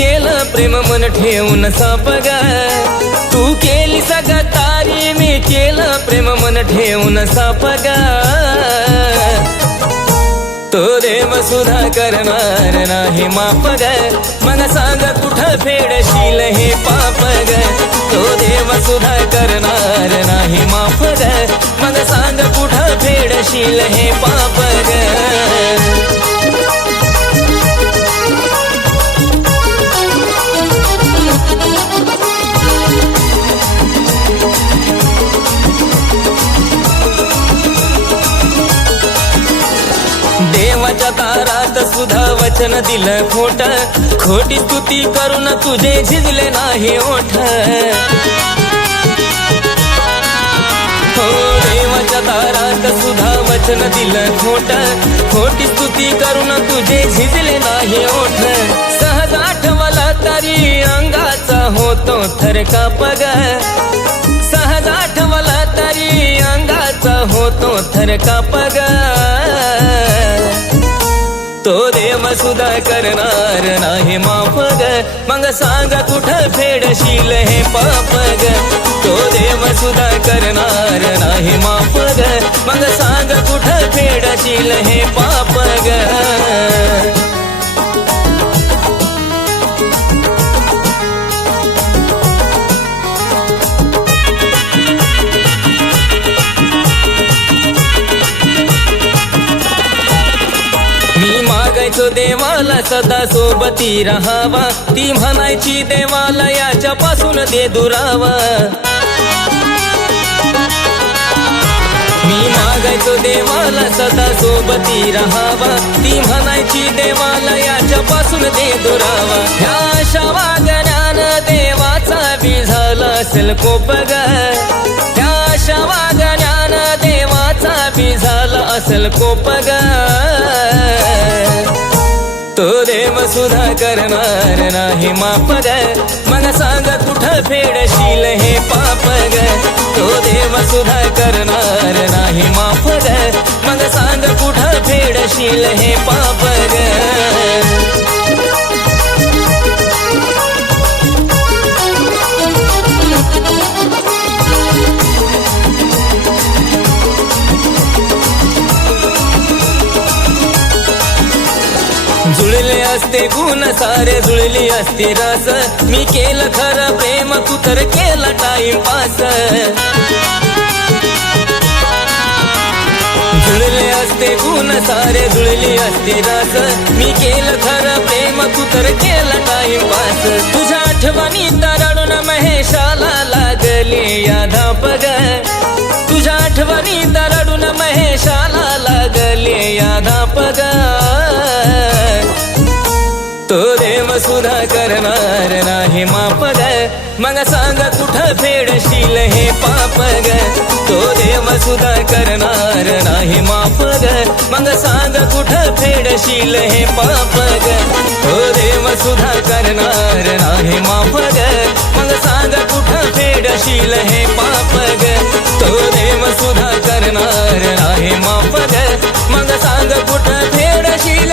केलं प्रेम मन ठेवून सापग तू केली सगतारी मी केलं प्रेम मन ठेवून सापग तो देव सुद्धा करणार नाही माफ ग मग सांग कुठं फेडशील हे पाप ग तो देव सुद्धा करणार नाही माफ ग मग सांग कुठं फेडशील हे पाप ग देवाच्या दारात सुद्धा वचन दिलं खोट खोटी स्तुती करून तुझे झिजले नाही ओठ हो देवाच्या दारात सुद्धा वचन दिलं खोट खोटी स्तुती करून तुझे झिजले नाही ओठ सहज आठवला तरी अंगाचा होतो थरकाप ग सहज आठवला तरी अंगाचा होतो थरकाप ग तो देव सुद्धा करणार नाही माफ ग मग सांग कुठं फेडशील हे पाप ग तो देव सुद्धा करणार नाही माफ ग मग सांग कुठं फेडशील हे पाप ग मागायचो देवाला सदा सोबती राहावा ती म्हणायची देवाला याच्यापासून दे दुरावा मी मागायचो देवाला सदा सोबती राहावा ती म्हणायची देवाला याच्यापासून दे दुरावा ह्या अशा वागण्यानं देवाचा बी झाला असेल कोप ग ह्या अशा वागण्यानं देवाचा बी झाला असेल कोप ग तो देव सुद्धा करणार नाही माफ ग मग सांग कुठं फेडशील हे पाप ग तो देव सुद्धा करणार नाही माफ ग मग सांग कुठं फेडशील हे पाप ग जुळले असते गुण सारे जुळली असते रस मी केलं खरं प्रेम तू तर केला टाइमपास जुळले असते गुण सारे जुळली असते रस मी केलं खरं प्रेम तू तर केला टाइमपास तुझ्या आठवणी तरडून महेशाला लागले या धाप ग तुझ्या आठवणी तरडून महेशाला लागले या धाप ग तो देव सुद्धा करणार नाही माफ ग मग सांग कुठं फेडशील हे पाप ग तो देव सुद्धा करणार नाही माफ ग मग सांग कुठं फेडशील हे पाप ग तो देव सुद्धा करणार नाही माफ ग मग सांग कुठं फेडशील हे पाप ग तो देव सुद्धा करणार नाही माफ ग मग सांग कुठं फेडशील